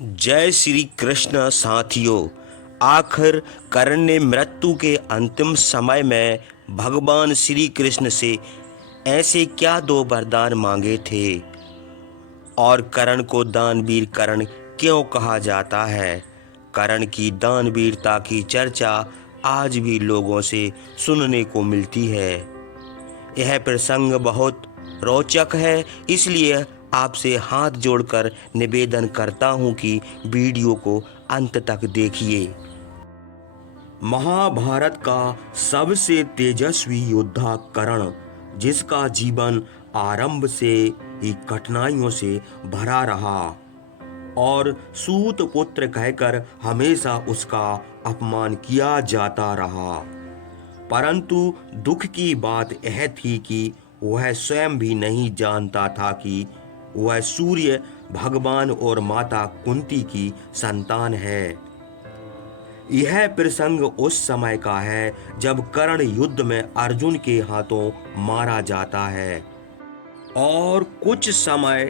जय श्री कृष्ण साथियों। आखिर कर्ण ने मृत्यु के अंतिम समय में भगवान श्री कृष्ण से ऐसे क्या दो वरदान मांगे थे और कर्ण को दानवीर कर्ण क्यों कहा जाता है। कर्ण की दानवीरता की चर्चा आज भी लोगों से सुनने को मिलती है। यह प्रसंग बहुत रोचक है, इसलिए आपसे हाथ जोड़कर निवेदन करता हूं कि वीडियो को अंत तक देखिए। महाभारत का सबसे तेजस्वी योद्धा कर्ण, जिसका जीवन आरंभ से ही कठिनाइयों से भरा रहा और सूत पुत्र कहकर हमेशा उसका अपमान किया जाता रहा, परंतु दुख की बात यह थी कि वह स्वयं भी नहीं जानता था कि वह सूर्य भगवान और माता कुंती की संतान है। यह प्रसंग उस समय का है जब कर्ण युद्ध में अर्जुन के हाथों मारा जाता है और कुछ समय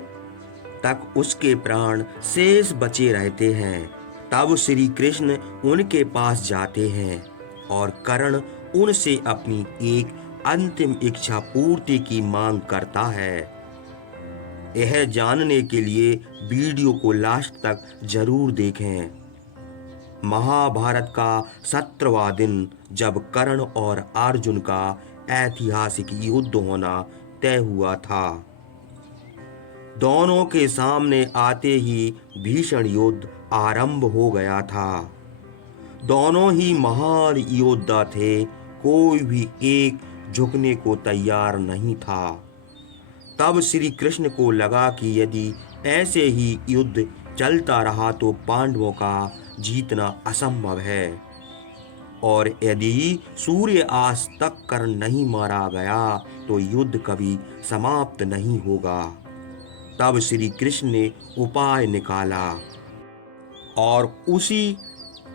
तक उसके प्राण शेष बचे रहते हैं। तब श्री कृष्ण उनके पास जाते हैं और कर्ण उनसे अपनी एक अंतिम इच्छा पूर्ति की मांग करता है। यह जानने के लिए वीडियो को लास्ट तक जरूर देखें। महाभारत का 17वां दिन, जब कर्ण और अर्जुन का ऐतिहासिक युद्ध होना तय हुआ था। दोनों के सामने आते ही भीषण युद्ध आरंभ हो गया था। दोनों ही महान योद्धा थे, कोई भी एक झुकने को तैयार नहीं था। तब श्री कृष्ण को लगा कि यदि ऐसे ही युद्ध चलता रहा तो पांडवों का जीतना असंभव है और यदि सूर्य आज तक कर्ण नहीं मारा गया तो युद्ध कभी समाप्त नहीं होगा। तब श्री कृष्ण ने उपाय निकाला और उसी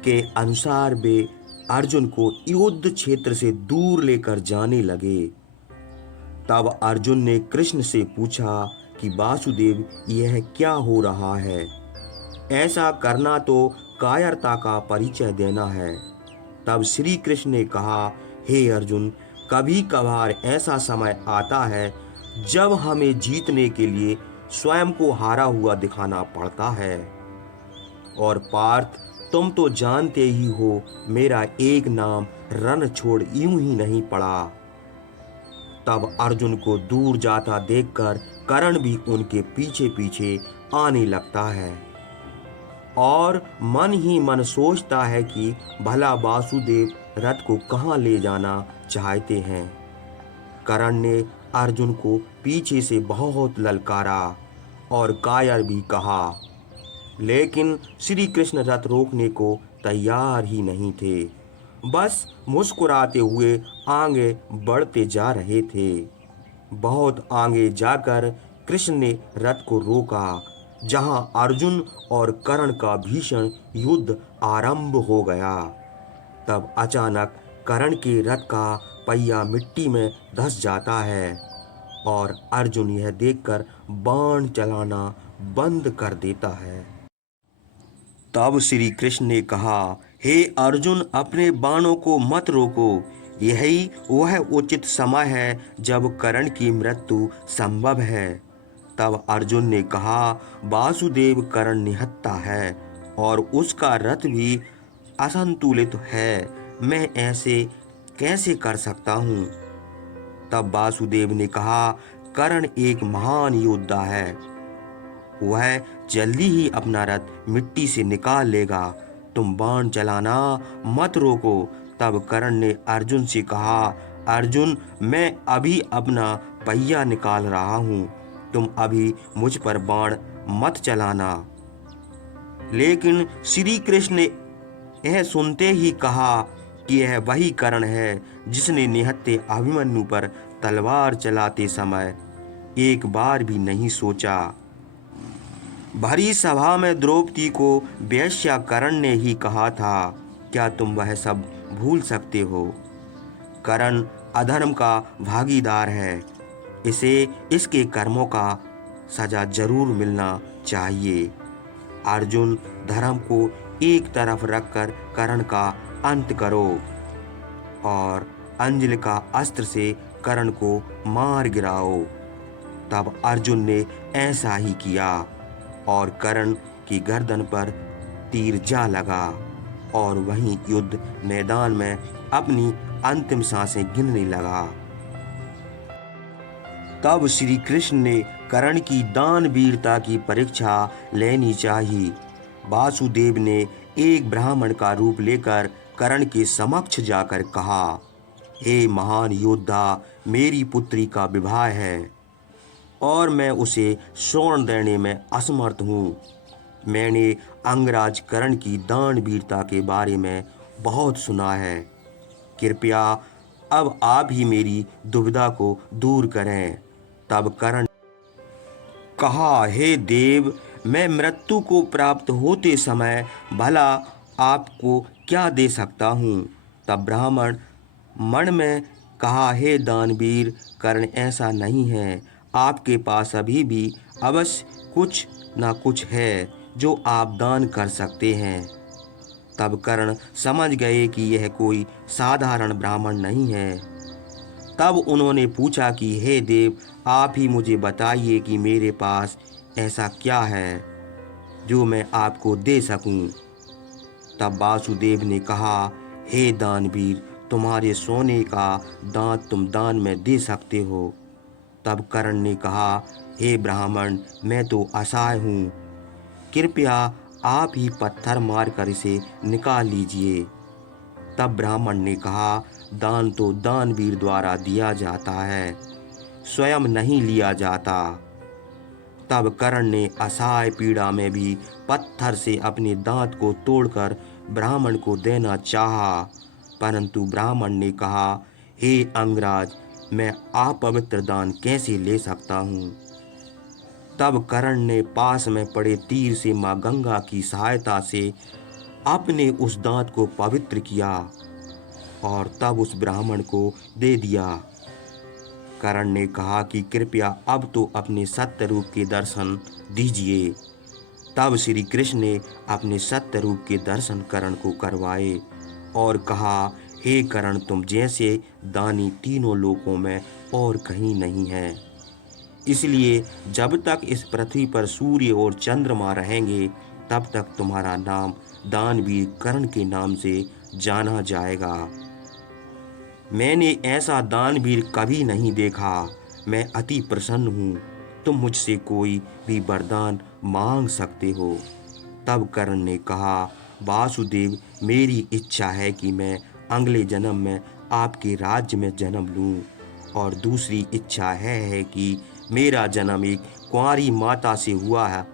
के अनुसार वे अर्जुन को युद्ध क्षेत्र से दूर लेकर जाने लगे। तब अर्जुन ने कृष्ण से पूछा कि वासुदेव, यह क्या हो रहा है? ऐसा करना तो कायरता का परिचय देना है। तब श्री कृष्ण ने कहा, हे अर्जुन, कभी कभार ऐसा समय आता है जब हमें जीतने के लिए स्वयं को हारा हुआ दिखाना पड़ता है। और पार्थ, तुम तो जानते ही हो, मेरा एक नाम रण छोड़ यूं ही नहीं पड़ा। तब अर्जुन को दूर जाता देखकर कर्ण भी उनके पीछे पीछे आने लगता है और मन ही मन सोचता है कि भला वासुदेव रथ को कहाँ ले जाना चाहते हैं। कर्ण ने अर्जुन को पीछे से बहुत ललकारा और कायर भी कहा, लेकिन श्री कृष्ण रथ रोकने को तैयार ही नहीं थे। बस मुस्कुराते हुए आगे बढ़ते जा रहे थे। बहुत आगे जाकर कृष्ण ने रथ को रोका, जहां अर्जुन और कर्ण का भीषण युद्ध आरंभ हो गया। तब अचानक कर्ण के रथ का पहिया मिट्टी में धंस जाता है और अर्जुन यह देखकर बाण चलाना बंद कर देता है। तब श्री कृष्ण ने कहा, हे अर्जुन, अपने बाणों को मत रोको। यही वह उचित समय है जब कर्ण की मृत्यु संभव है। तब अर्जुन ने कहा, वासुदेव कर्ण निहत्था है और उसका रथ भी असंतुलित है। मैं ऐसे कैसे कर सकता हूँ? तब वासुदेव ने कहा, कर्ण एक महान योद्धा है, वह जल्दी ही अपना रथ मिट्टी से निकाल लेगा। तुम बाण चलाना मत रोको। तब कर्ण ने अर्जुन से कहा, अर्जुन, मैं अभी अपना पहिया निकाल रहा हूँ, तुम अभी मुझ पर बाण मत चलाना। लेकिन श्री कृष्ण ने यह सुनते ही कहा कि यह वही कर्ण है जिसने निहत्थे अभिमन्यु पर तलवार चलाते समय एक बार भी नहीं सोचा। भरी सभा में द्रौपदी को वेश्या कर्ण ने ही कहा था, क्या तुम वह सब भूल सकते हो? कर्ण अधर्म का भागीदार है, इसे इसके कर्मों का सजा जरूर मिलना चाहिए। अर्जुन, धर्म को एक तरफ रखकर कर्ण का अंत करो। और अंजलि का अस्त्र से कर्ण को मार गिराओ। तब अर्जुन ने ऐसा ही किया और कर्ण की गर्दन पर तीर जा लगा और वहीं युद्ध मैदान में अपनी अंतिम सांसें गिनने लगा। तब श्री कृष्ण ने कर्ण की दानवीरता की परीक्षा लेनी चाहिए। वासुदेव ने एक ब्राह्मण का रूप लेकर कर्ण के समक्ष जाकर कहा, हे महान योद्धा, मेरी पुत्री का विवाह है और मैं उसे स्वर्ण देने में असमर्थ हूँ। मैंने अंगराज कर्ण की दानवीरता के बारे में बहुत सुना है। कृपया अब आप ही मेरी दुविधा को दूर करें। तब कर्ण कहा, हे देव, मैं मृत्यु को प्राप्त होते समय भला आपको क्या दे सकता हूँ। तब ब्राह्मण मन में कहा, हे दानवीर कर्ण, ऐसा नहीं है। आपके पास अभी भी अवश्य कुछ ना कुछ है जो आप दान कर सकते हैं। तब कर्ण समझ गए कि यह कोई साधारण ब्राह्मण नहीं है। तब उन्होंने पूछा कि हे देव, आप ही मुझे बताइए कि मेरे पास ऐसा क्या है जो मैं आपको दे सकूं। तब वासुदेव ने कहा, हे दानवीर, तुम्हारे सोने का दांत तुम दान में दे सकते हो। तब कर्ण ने कहा, हे ब्राह्मण, मैं तो असहाय हूँ, कृपया आप ही पत्थर मारकर इसे निकाल लीजिए। तब ब्राह्मण ने कहा, दान तो दानवीर द्वारा दिया जाता है, स्वयं नहीं लिया जाता। तब कर्ण ने असहाय पीड़ा में भी पत्थर से अपने दांत को तोड़कर ब्राह्मण को देना चाहा, परंतु ब्राह्मण ने कहा, हे अंगराज, मैं अपवित्र दान कैसे ले सकता हूँ। तब कर्ण ने पास में पड़े तीर से माँ गंगा की सहायता से अपने उस दांत को पवित्र किया और तब उस ब्राह्मण को दे दिया। कर्ण ने कहा कि कृपया अब तो अपने सत्य रूप के दर्शन दीजिए। तब श्री कृष्ण ने अपने सत्य रूप के दर्शन कर्ण को करवाए और कहा, हे कर्ण, तुम जैसे दानी तीनों लोकों में और कहीं नहीं है। इसलिए जब तक इस पृथ्वी पर सूर्य और चंद्रमा रहेंगे तब तक तुम्हारा नाम दानवीर कर्ण के नाम से जाना जाएगा। मैंने ऐसा दानवीर कभी नहीं देखा। मैं अति प्रसन्न हूँ। तुम मुझसे कोई भी वरदान मांग सकते हो। तब कर्ण ने कहा, वासुदेव, मेरी इच्छा है कि मैं अगले जन्म में आपके राज्य में जन्म लूँ और दूसरी इच्छा है कि मेरा जन्म एक कुंवारी माता से हुआ है,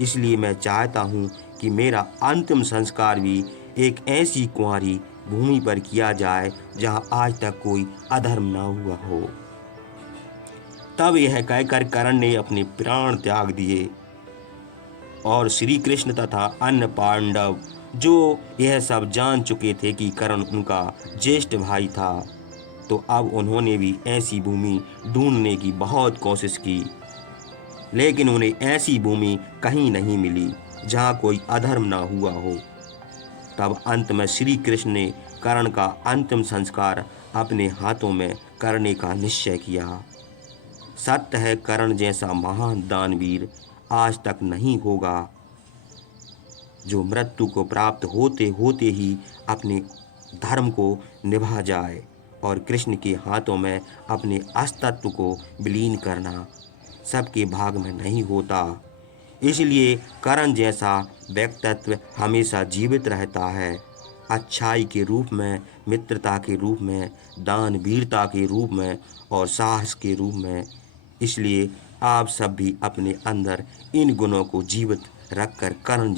इसलिए मैं चाहता हूँ कि मेरा अंतिम संस्कार भी एक ऐसी कुंवारी भूमि पर किया जाए जहाँ आज तक कोई अधर्म न हुआ हो। तब यह कहकर कर्ण ने अपने प्राण त्याग दिए और श्री कृष्ण तथा अन्य पांडव, जो यह सब जान चुके थे कि कर्ण उनका ज्येष्ठ भाई था, तो अब उन्होंने भी ऐसी भूमि ढूंढने की बहुत कोशिश की, लेकिन उन्हें ऐसी भूमि कहीं नहीं मिली जहाँ कोई अधर्म ना हुआ हो। तब अंत में श्री कृष्ण ने कर्ण का अंतिम संस्कार अपने हाथों में करने का निश्चय किया। सत्य है, कर्ण जैसा महान दानवीर आज तक नहीं होगा, जो मृत्यु को प्राप्त होते होते ही अपने धर्म को निभा जाए और कृष्ण के हाथों में अपने अस्तित्व को विलीन करना सबके भाग में नहीं होता। इसलिए कर्ण जैसा व्यक्तित्व हमेशा जीवित रहता है, अच्छाई के रूप में, मित्रता के रूप में, दानवीरता के रूप में और साहस के रूप में। इसलिए आप सब भी अपने अंदर इन गुणों को जीवित रखकर कर्ण